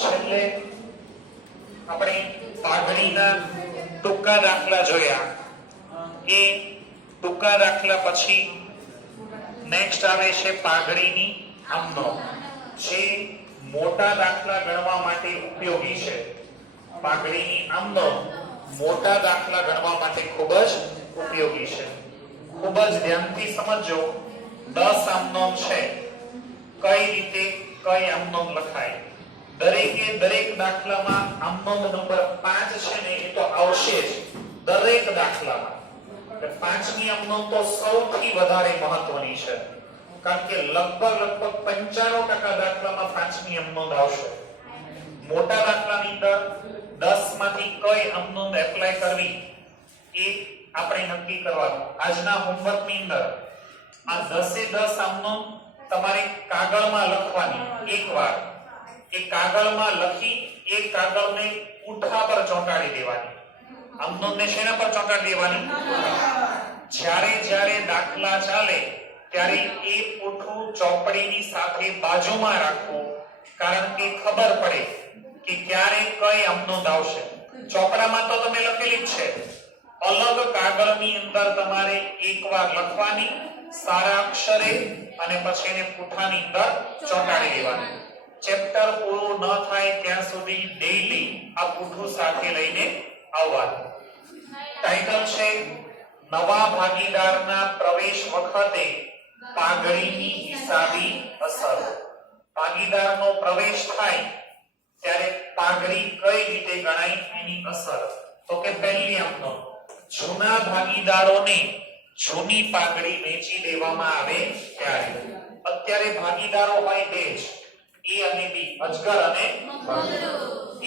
છેલ્લે આપણે પાઘડીના ટૂંકા દાખલા જોયા. એ ટૂંકા દાખલા પછી નેક્સ્ટ આવે છે પાઘડીની આમનો, જે મોટા દાખલા ગણવા માટે ઉપયોગી છે. પાઘડીની આમનો મોટા દાખલા ગણવા માટે ખૂબ જ ઉપયોગી છે. ખૂબ જ ધ્યાનથી સમજો. 10 આમનોમ છે, કઈ રીતે કઈ આમનોમ લખાય. દરેકે દરેક દાખલામાં આમનોમ નંબર 5 છે ને એ તો આવશે જ દરેક દાખલામાં. એટલે 5મી આમનોમ તો સૌથી વધારે મહત્વની છે, કારણ કે લગભગ 95% દાખલામાં 5મી આમનોમ આવશે. મોટા દાખલાની અંદર 10 માંથી કઈ આમનોમ એપ્લાય કરવી એ આપણે નક્કી કરવાનું. આજના હોમવર્કની અંદર આ 10 આમનોમ તમારે કાગળમાં લખવાની. એકવાર એ કાગળમાં લખી એ કાગળને પૂઠા પર ચોંટાડી દેવાની. આમનોમને શેના પર ચોંટાડી દેવાની? જ્યારે જ્યારે દાખલા ચાલે ત્યારે એ પૂઠું ચોપડીની સાથે બાજુમાં રાખવું, કારણ કે ખબર પડે કે ક્યારે કઈ આમનોંધ આવશે. ચોપડામાં તો તમે લખેલી જ છે, અલગ કાગળની અંદર તમારે એકવાર લખવાની સારા અક્ષરે અને પછી એને પૂઠાની અંદર ચોંટાડી દેવાની. ચેપ્ટર પૂરું ન થાય ત્યાં સુધી ડેઈલી આ પૂઠું સાથે લઈને આવવાનું. ટાઇટલ છે નવા ભાગીદારના પ્રવેશ વખતે પાઘડીની હિસાબી અસર. ભાગીદારનો પ્રવેશ થાય ત્યારે પાઘડી કઈ રીતે ગણાય એની અસર. તો કે પહેલી આમનો જૂના ભાગીદારોને જૂની પાઘડી વેચી દેવામાં આવે ત્યારે. અત્યારે ભાગીદારો હોય બે જ, એ અને બી, અજગર અને મગર.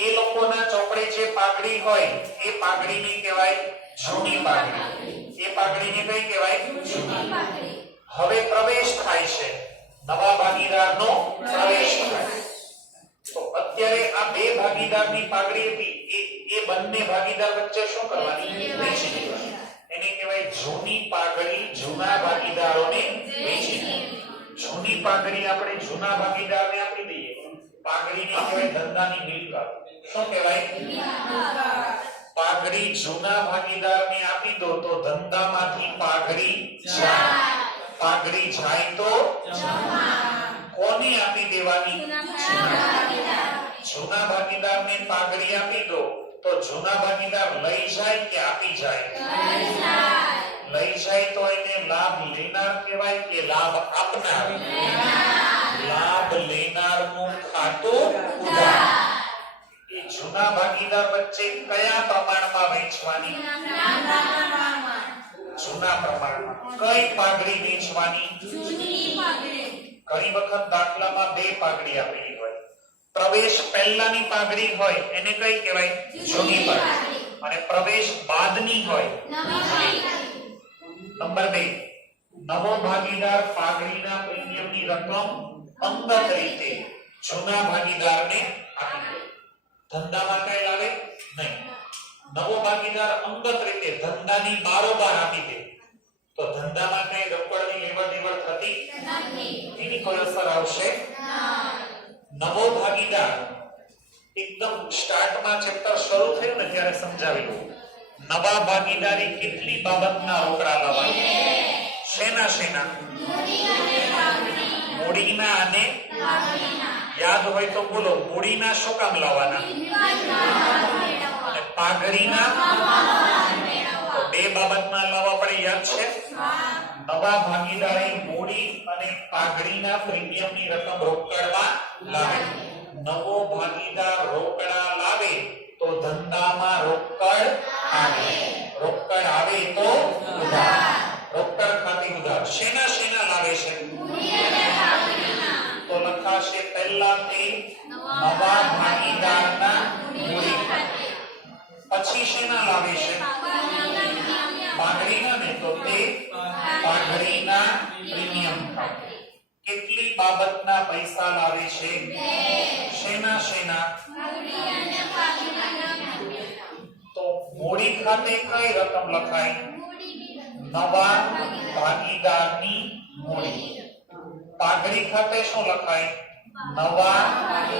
એ લોકોના ચોપડે જે પાઘડી હોય એ પાઘડીને કહેવાય જૂની પાઘડી. એ પાઘડીને કઈ કહેવાય? જૂની પાઘડી. હવે પ્રવેશ થાય છે, નવા ભાગીદારનો પ્રવેશ થાય. તો અત્યારે આ બે ભાગીદારની પાઘડી હતી, એ બંને ભાગીદાર વચ્ચે શું કરવાની? વેચી દેવાની. એને કહેવાય જૂની પાઘડી જૂના ભાગીદારોને વેચી દેવાની. જૂની પાઘડી આપણે જૂના ભાગીદારને આપી દઈએ. પાઘડીને કહેવાય ધંધાની મિલકત. શું કહેવાય? પાઘડી જૂના ભાગીદારને આપી દો તો ધંધામાંથી પાઘડી જાય. પાઘડી જાય તો કોને આપી દેવાની? જૂના ભાગીદારને પાઘડી આપી દો તો જૂના ભાગીદાર લઈ જાય કે આપી જાય? લઈ જાય તો એને લાભ લેનાર કહેવાય કે લાભ આપનાર? લાભ લેનારનું ખાતું ઉધાર. એ જૂના ભાગીદાર વચ્ચે કયા પ્રમાણમાં વેચવાની? જૂના પ્રમાણમાં. કઈ પાઘડી વેચવાની? જૂની પાઘડી. ઘણી વખત દાખલામાં બે પાઘડી આપેલી હોય. પ્રવેશ પહેલાની પાઘડી હોય એને કઈ કહેવાય? જૂની પાઘડી. અને પ્રવેશ બાદની હોય નંબર 2, નવો ભાગીદાર પાઘડીના પ્રીમિયમની રકમ અંગત રીતે જૂના ભાગીદારને આપી દે. ધંધામાં કઈ લાવે નહીં. નવો ભાગીદાર અંગત રીતે ધંધાની બારોબાર આપી દે તો ધંધામાં કઈ રોકડની લેવડ દેવડ થતી નથી. એની કોઈ અસર આવશે નહીં. નવો ભાગીદાર એકદમ સ્ટાર્ટમાં ચેપ્ટર શરૂ થયું ને ત્યારે સમજાવેલું. નવા ભાગીદારી કેટલી બાબતના રોકડા લાવવાના? શેના શેના? મૂડીના અને યાદ હોય તો બોલો. મૂડીના શું કામ લાવવાના? અને પાઘડીના તો બે બાબતના લાવવા પડે. યાદ છે? નવા ભાગીદારે મૂડી અને પાઘડીના પ્રીમિયમની રકમ રોકડમાં લાવે. નવો ભાગીદાર રોકડા લાવે તો ધંધામાં રોકડ આવે. રોકડ આવે તો ઉધાર. રોકડ ખાતે ઉધાર. શેના શેના લાવે છે? તો લખાશે પહેલા તે નવા ભાગીદારના મૂડી ખાતે. પછી શેના લાવે છે? પાઘડીના ને તો તે પાઘડીના પ્રીમિયમ ખાતે. કેટલી બાબતના પૈસા લાવે છે? શેના શેના? તો મૂડી ખાતે કઈ રકમ લખાય? નવા ભાગીદારની મૂડી. પાઘડી ખાતે શું લખાય? નવા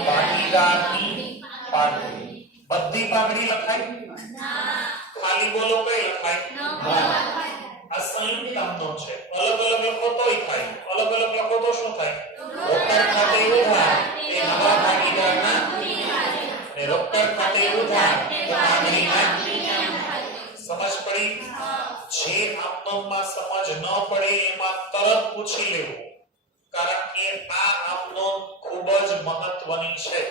ભાગીદારની પાઘડી. બધી પાઘડી લખાય? ખાલી બોલો કઈ લખાય? આ સંયુક્ત નામનો છે. અલગ અલગ લખો તોય થાય. અલગ અલગ લખો તો શું થાય? રોકડ ખાતે ઉધાર એ નવા ભાગીદારના ને રોકડ ખાતે ઉધાર એ પાઘડીના. સમજ પડી? જે આમનોમમાં સમજ ન પડે એમાં તરત પૂછી લેવું, કારણ કે આ આમનોમ ખૂબ જ મહત્વની છે.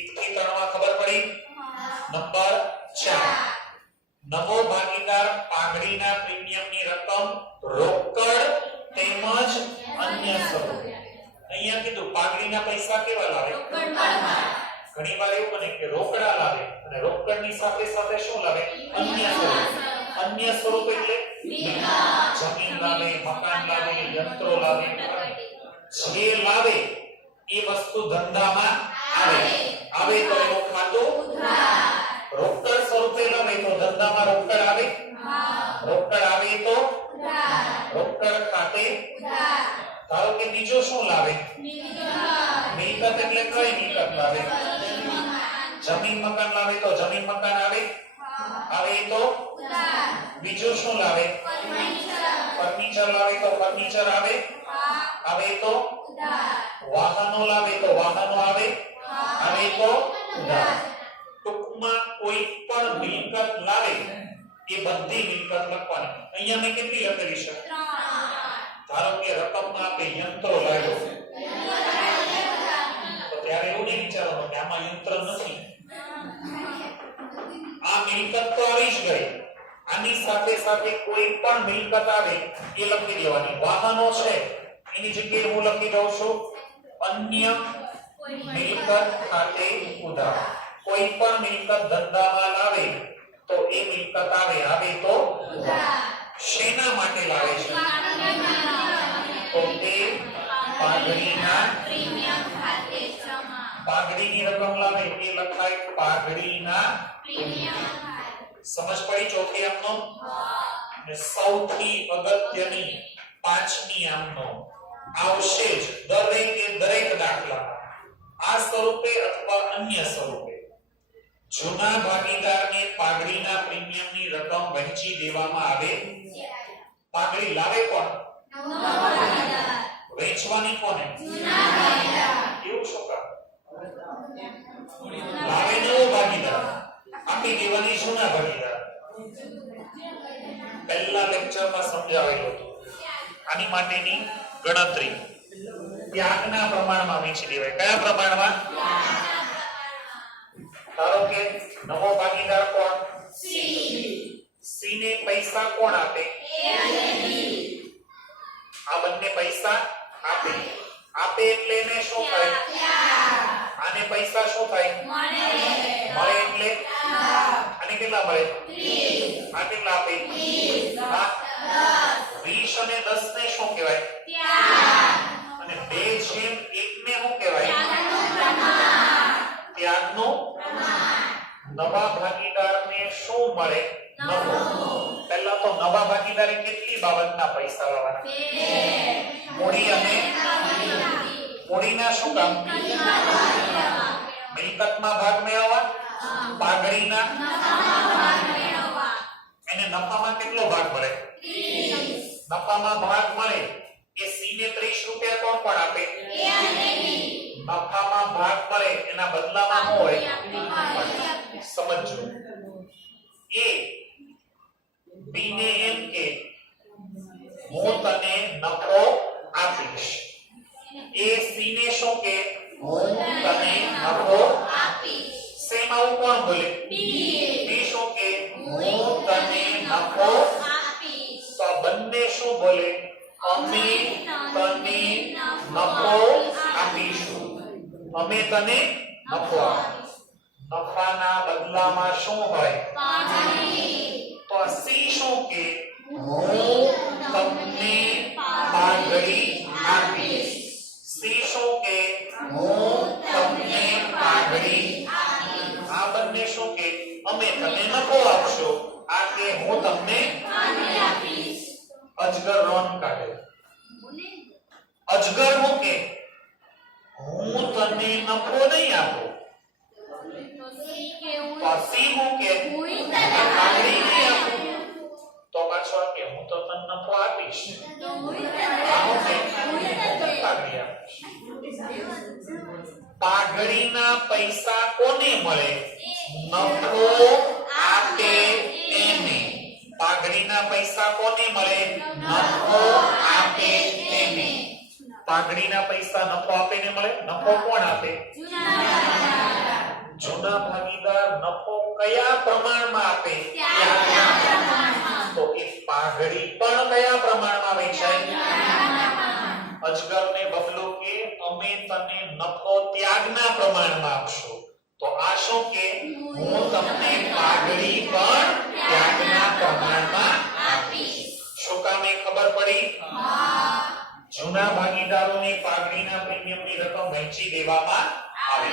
1 થી 3 માં ખબર પડી? નંબર 4, નવો ભાગીદાર પાઘડીના પ્રીમિયમની રકમ રોકડ તેમજ અન્ય સ્વરૂપે. અહીંયા કીધું પાઘડીના પૈસા કેવા લાવે? ઘણી વાર એવું બને કે રોકડા લાવે અને રોકડની સાથે સાથે શું લાવે? અન્ય સ્વરૂપ. અન્ય સ્વરૂપ એટલે જમીન લાવે, મકાન લાવે, યંત્રો લાવે. જે લાવે એ વસ્તુ ધંધામાં આવે તો એનું ખાતું ઉધાર. રોકડ સ્વરૂપે લાવે તો ધંધામાં રોકડ આવે. રોકડ આવે તો ઉધાર. રોકડ ખાતે ઉધાર. ધારો કે બીજો શું લાવે? મિલકત એટલે કઈ મિલકત લાવે? જમીન મકાન લાવે તો જમીન મકાન આવે તો ઉધાર. બીજું શું લાવે? ફર્નિચર લાવે તો ફર્નિચર આવે તો ઉધાર. વાહનો લાવે તો વાહનો આવે તો ઉધાર. ટૂંકમાં કોઈ પણ મિલકત લાવે એ બધી મિલકત લખવાની. અહીંયા મેં કેટલી લખેલી છે? 3. ધારો કે રકમમાં આપણે યંત્રો લાવ્યો તો ત્યારે એવું નહીં વિચારવાનું કે આમાં યંત્ર નથી. આ મિલકત તો આવી જ ગઈ. આની સાથે સાથે કોઈ પણ મિલકત આવે એ લખી દેવાની. વાહનો છે એની જગ્યાએ હું લખી દઉં છું અન્ય મિલકત ખાતે ઉધાર. કોઈ પણ મિલકત ધંધામાં લાવે તો એ મિલકત આવે તો ઉધાર. શેના માટે લાવે છે? તો તે પાઘડીના પ્રીમિયમ ખાતે જમા. પાઘડીની રકમ લાવે એ લખાય પાઘડીના પ્રીમિયમ. સમજ પડી? ચોથી આમનો ને સૌથી અગત્યની 5મી આમનો આવશે જ દરેક દાખલામાં આ સ્વરૂપે અથવા અન્ય સ્વરૂપે. જૂના ભાગીદારને પાઘડીના પ્રીમિયમની રકમ વહેંચી દેવામાં આવે. પાઘડી લાવે કોણ? વહેંચવાની કોને? એવું શું કામ? લાવે નવો ભાગીદાર, આપી દેવાની જૂના ભાગીદાર. પહેલા લેક્ચરમાં સમજાવેલું હતું. આની માટેની ગણતરી ત્યાગના પ્રમાણમાં વહેંચી દેવાય. કયા પ્રમાણમાં? ધારો કે નવો ભાગીદાર કોણ? સી ને પૈસા કોણ આપે? આ બંને પૈસા આપે એટલે એને શું થાય? આને પૈસા શું થાય? મળે એટલે આને કેટલા મળે? 30. આ કેટલા આપે? 20 અને 10 ને શું કહેવાય? અને 2 જેમ 1 ને શું કહેવાય? ત્યાગનું પ્રમાણ. નવા ભાગીદારને શું મળે? નફો. પહેલા તો નવા ભાગીદારે કેટલી બાબતના પૈસા લાવવાના? મૂડીના શું કામ? મિલકતમાં ભાગ મેળવવા. પાઘડીના એને નફામાં કેટલો ભાગ મળે? 30. નફામાં ભાગ મળે એ સી ને 30 રૂપિયા કોણ પણ આપે? નફામાં ભાગ મળે એના બદલામાં શું હોય? સમજો. એ બી ને એમ કે હું તને નફો આપીશ. એ સી ને શું કે? હું તને નફો આપીશ. સેમ આવું કોણ બોલે? બી શું કે? હું તને નફો આપીશ. તો બંને શું બોલે? અમે તને નફો આપીશું. અમે તને નફો આપીશું. નફાના બદલામાં શું હોય? તો સી શું કે? હું તમને પાઘડી આપીશ. સી શું કે? હું તમને પાઘડી આપીશ. આ બંને શું કે? અમે તને નફો આપશો. આ કે હું તમને પાઘડી આપીશ. અજગર રોન કાઢે. અજગર હું કે? હું તને નફો નહીં આપું પછી હું કે પાઘડી નહીં આપું તો પાછો કે હું તો તને નફો આપીશ આવું કે પાઘડી આપીશ પાઘડીના પૈસા કોને મળે નફો આપે એને પાઘડીના પૈસા કોને મળે નફો આપે એને પાઘડીના પૈસા નફો આપેને મળે નફો કોણ આપે જૂના ભાગીદાર નફો કયા પ્રમાણમાં આપે તો એ પાઘડી પણ કયા પ્રમાણમાં વેચાય અજગરને બબલો કે અમે તને નફો ત્યાગના પ્રમાણમાં આપશું તો આ શું કે હું તમને પાઘડી પણ ત્યાગના પ્રમાણમાં આપીશ શું કામ એ ખબર પડી જૂના ભાગીદારોને પાઘડીના પ્રીમિયમની રકમ વહેંચી દેવામાં આવે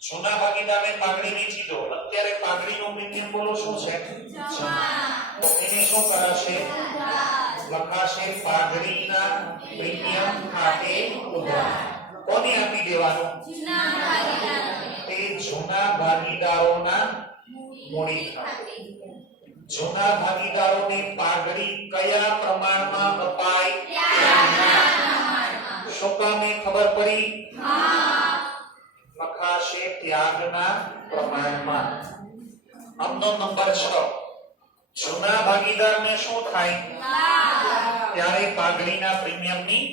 જૂના ભાગીદારને પાઘડી વેચી દો અત્યારે પાઘડીનું પ્રીમિયમ બોલો શું છે તો એને શું કરાશે લખાશે પાઘડીના પ્રીમિયમ ખાતે ઉધાર કોને આપી દેવાનું તે જૂના ભાગીદારોના મૂડી ખાતે જૂના ભાગીદારોને પાઘડી કયા પ્રમાણમાં અપાય શું કામ એ ખબર પડી લખાશે ત્યાગના પ્રમાણમાં આમનો નંબર 6 જૂના ભાગીદારને શું થાય ત્યારે પાઘડીના પ્રીમિયમની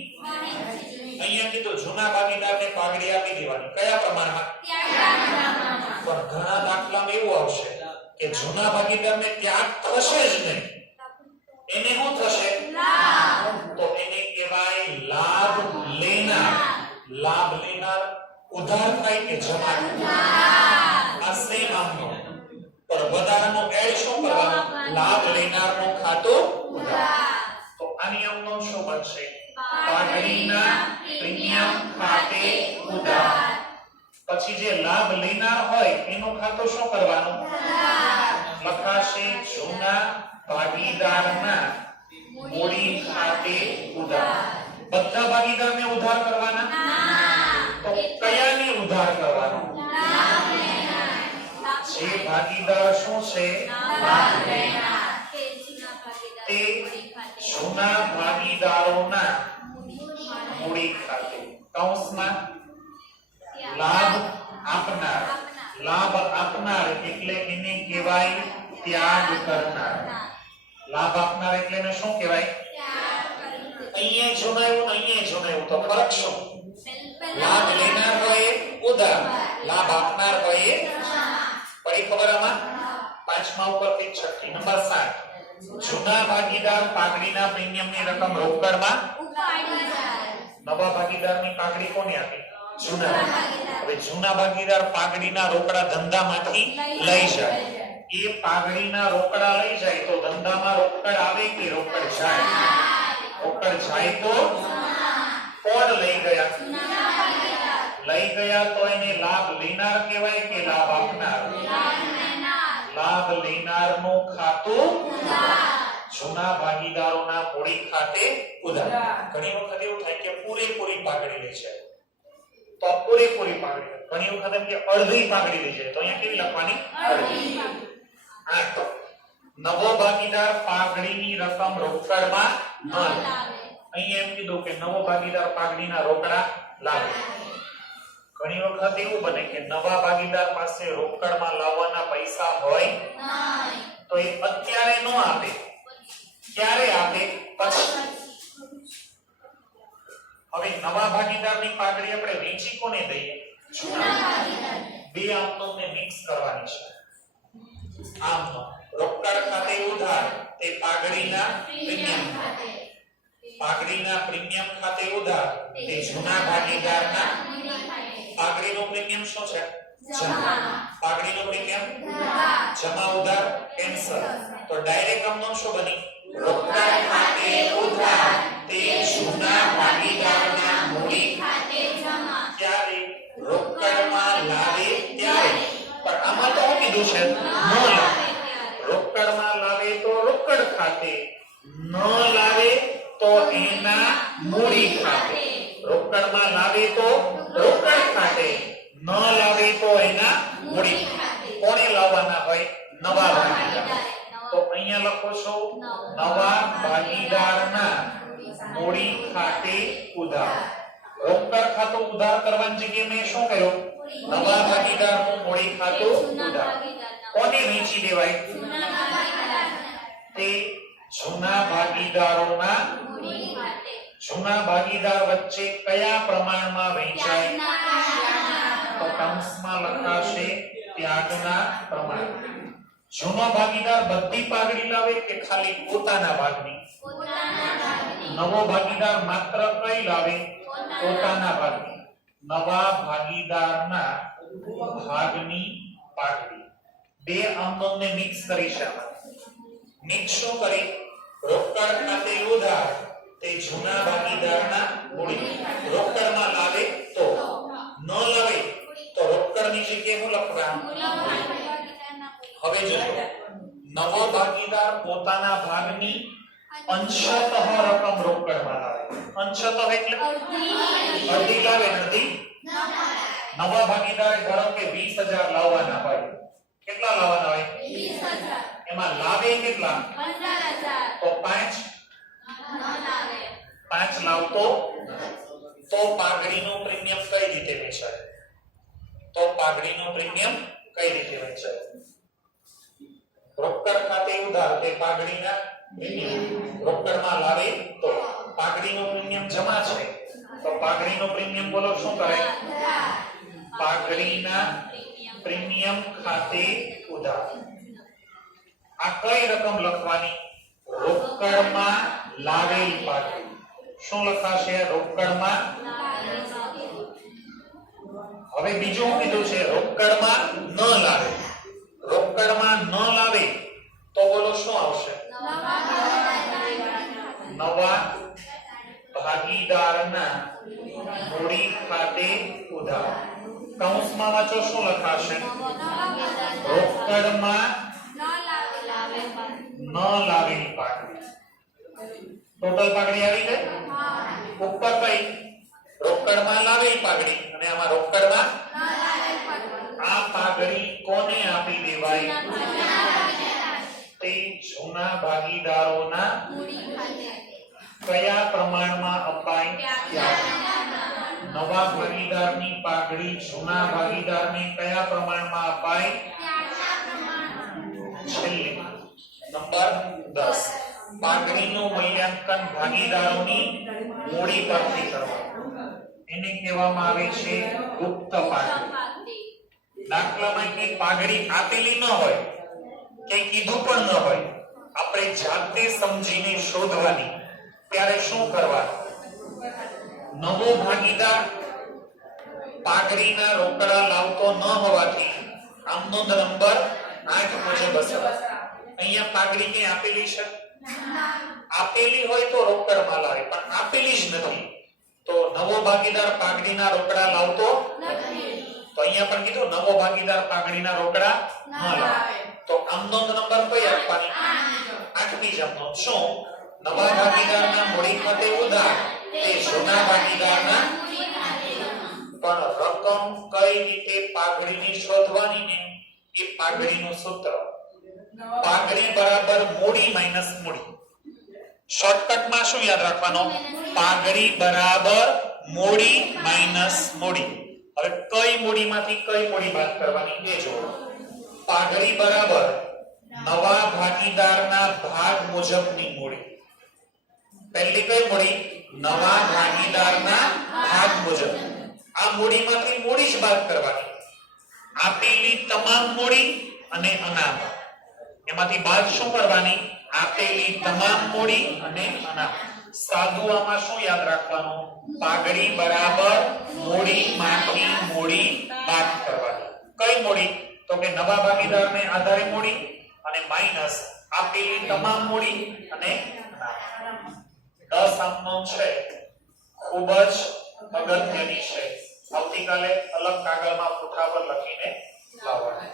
અહીંયા કીધું જૂના ભાગીદારને પાઘડી આપી દેવાની કયા પ્રમાણમાં પણ ઘણા દાખલામાં એવું આવશે કે જૂના ભાગીદારને ત્યાગ થશે જ નહીં એને શું થશે તો એને કહેવાય લાભ લેનાર ઉધાર થાય કે જમા આ સેમ આમનો પણ વધારાનો એડ શું કરવાનો લાભ લેનારનું ખાતું ઉધાર તો આ નિયમનો શું બનશે પાઘડીના પ્રીમિયમ ખાતે ઉધાર પછી જે લાભ લેનાર હોય એનું ખાતું શું કરવાનું લખાશે જૂના ભાગીદારના મૂડી ખાતે ઉધાર બધા ભાગીદારને ઉધાર કરવાના તો કયાને ઉધાર કરવાનો જે ભાગીદાર શું છે તે જૂના ભાગીદારોના મૂડી ખાતે કૌંસમાં લાભ આપનાર એટલે એને કહેવાય ત્યાગ કરનાર લાભ આપનાર એટલે એને શું કહેવાય અહીંયા જોનાયું તો ફરક શું લાભ લેનાર હોય ઉધાર લાભ આપનાર હોય પડી ખબર આમાં પાંચમા ઉપરથી છઠ્ઠી નંબર 7 જૂના ભાગીદાર પાઘડીના પ્રીમિયમની રકમ રોકડમાં નવા ભાગીદારની પાઘડી કોને આપી જૂના હવે જૂના ભાગીદાર પાઘડીના રોકડા ધંધામાંથી લઈ જાય એ પાઘડીના રોકડા લઈ જાય તો ધંધામાં રોકડ આવે કે રોકડ જાય તો કોણ લઈ ગયા તો એને લાભ લેનાર કહેવાય કે લાભ આપનાર લાભ લેનારનું ખાતું જૂના ભાગીદારોના મૂડી ખાતે ઉધાર ઘણી વખત એવું થાય કે પૂરેપૂરી પાઘડી લે છે તો પૂરેપૂરી પાઘડી ઘણી વખત એમ કે અડધી પાઘડી લે છે તો અહીંયા કેવી લખવાની અડધી 8 નવો ભાગીદાર પાઘડીની રકમ રોકડમાં ન લે અહીંયા એમ કીધું કે નવો ભાગીદાર પાઘડીના રોકડા લાવે ઘણી વખત એવું બને કે નવા ભાગીદાર પાસે રોકડમાં લાવવાના પૈસા હોય તો એ અત્યારે ન આપે ક્યારે આપે પછી હવે નવા ભાગીદારની પાઘડી આપણે વેચી કોને દઈએ બે આમનોને મિક્સ કરવાની છે આમનો રોકડ ખાતે ઉધાર તે પાઘડીના પ્રીમિયમ ખાતે ઉધાર તે જૂના ભાગીદારના પાઘડીનું પ્રીમિયમ શું છે જમા પાઘડીનું પ્રીમિયમ જમા ઉધાર કેન્સલ તો ડાયરેક્ટ આમનો શું બની રોકડ ખાતે ઉધાર તે જૂના ભાગીદારના મૂડી ખાતે જમા ક્યારે રોકડમાં લાવે ત્યારે પણ આમાં તો શું કીધું છે ન લાવે રોકડમાં લાવે તો રોકડ ખાતે ન લાવે તો એના મૂડી ખાતે રોકડમાં લાવે તો રોકડ તો એના મૂડી કોને લાવવાના હોય? નવા ભાગીદાર. તો અહીંયા લખો છો નવા ભાગીદારના મૂડી ખાતે ઉધાર. રોકડ ખાતું ઉધાર કરવાની જગ્યાએ મેં શું કર્યું? નવા ભાગીદારનું મૂડી ખાતું ઉધાર. કોને વેચી દેવાય? તે જૂના ભાગીદારોના જૂના ભાગીદાર વચ્ચે કયા પ્રમાણમાં વહેંચાય? તો કૌંસમાં લખાશે ત્યાગના પ્રમાણ. જૂનો ભાગીદાર બધી પાઘડી લાવે કે ખાલી પોતાના ભાગની? નવો ભાગીદાર માત્ર કઈ લાવે? પોતાના ભાગની. નવા ભાગીદારના ભાગની પાઘડી. બે આમનોંધને મિક્સ કરી શામાં મિક્સ શું કરી? રોકડ ખાતે ઉધાર તે જૂના ભાગીદારના મૂડી. રોકડમાં લાવે તો, ન લાવે તો રોકડની જગ્યાએ શું લખવાનું? હવે જોજો, નવો ભાગીદાર પોતાના ભાગની અંશતઃ રકમ રોકડમાં લાવે. અંશતઃ એટલે અડધી લાવે. અડધી નવા ભાગીદારે ધારો કે 20000 લાવવાના હોય. કેટલા લાવવાના હોય? 20000. એમાં લાવે કેટલા? 15000. તો 5 લાવતો તો પાઘડીનું પ્રીમિયમ કઈ રીતે વેચાય? તો પાઘડીનું પ્રીમિયમ કઈ રીતે વેચાય? રોકડ ખાતે ઉધાર તે પાઘડીના પ્રીમિયમ. રોકડમાં લાવે તો પાઘડીનું પ્રીમિયમ જમા છે તો પાઘડીનું પ્રીમિયમ બોલો શું કરે? પાઘડીના પ્રીમિયમ ખાતે ઉધાર. આ કઈ રકમ લખવાની? રોકડમાં લાવેલ પાઘડી. શું લખાશે? રોકડમાં. હવે બીજું કીધું છે રોકડમાં ન લાવે. રોકડમાં ન લાવે તો બોલો શું આવશે? નવા ભાગીદારના મૂડી ખાતે ઉધાર. કૌંસમાં વાંચો શું લખાશે? રોકડમાં ન લાવેલી પાઘડી. ટોટલ પાઘડી આવી ગઈ. ઉપર કઈ? રોકડમાં લાવેલી પાઘડી અને આમાં રોકડમાં આ પાઘડી કોને આપી દેવાય? તે જૂના ભાગીદારોના કયા પ્રમાણમાં અપાય? નવા ભાગીદારની પાઘડી જૂના ભાગીદારને કયા પ્રમાણમાં અપાય? છેલ્લે નંબર 10 પાઘડીનું મૂલ્યાંકન ભાગીદારોની મૂડી પરથી કરવાનું. એને કહેવામાં આવે છે ગુપ્ત પાઘડી. દાખલામાં કે પાઘડી આપેલી ન હોય કે કીધું પણ ન હોય, આપણે જાતે સમજીને શોધવાની. ત્યારે શું કરવાનું? નવો ભાગીદાર પાઘડીના રોકડા લાવતો ન હોવાથી આમનોંધ નંબર 8 મુજબ હશે. અહીંયા પાઘડી કે આપેલી છે? આપેલી હોય તો રોકડમાં લાવે, પણ આપેલી જ નથી તો નવો ભાગીદાર પાઘડીના રોકડા લાવતો નથી. તો અહીંયા પણ કીધું નવો ભાગીદાર પાઘડીના રોકડા ન લાવે. તો આમનોંધ નંબર કઈ આપવાની? 8મી જ આમનોંધ. શું? નવા ભાગીદારના મૂડી ખાતે ઉધાર તે જૂના ભાગીદારના. પણ રકમ કઈ રીતે પાઘડીની શોધવાની ને એ પાઘડીનું સૂત્ર પાઘડી બરાબર મૂડી માઈનસ મૂડી. શોર્ટકટમાં શું યાદ રાખવાનું? પાઘડી બરાબર મૂડી માઈનસ મૂડી. હવે કઈ મૂડીમાંથી કઈ મૂડી બાદ કરવાની એ જોડો. પાઘડી બરાબર નવા ભાગીદારના ભાગ મુજબની મૂડી. પહેલી કઈ મૂડી? નવા ભાગીદારના ભાગ મુજબ. આ મૂડીમાંથી મૂડી જ બાદ કરવાની. આપેલી તમામ મૂડી અને અનામત એમાંથી બાદ શું કરવાની? આપેલી તમામ મૂડી અને અનામત. સાદું આમાં શું યાદ રાખવાનું? પાઘડી બરાબર મૂડીમાંથી મૂડી બાદ કરવાની. કઈ મૂડી? તો કે નવા ભાગીદારને આધારે મૂડી અને માઈનસ આપેલી તમામ મૂડી અને અનામત. 10 આમનોંધ છે, ખૂબ જ અગત્યની છે. આવતીકાલે અલગ કાગળમાં પુઠા પર લખીને લાવવાનું.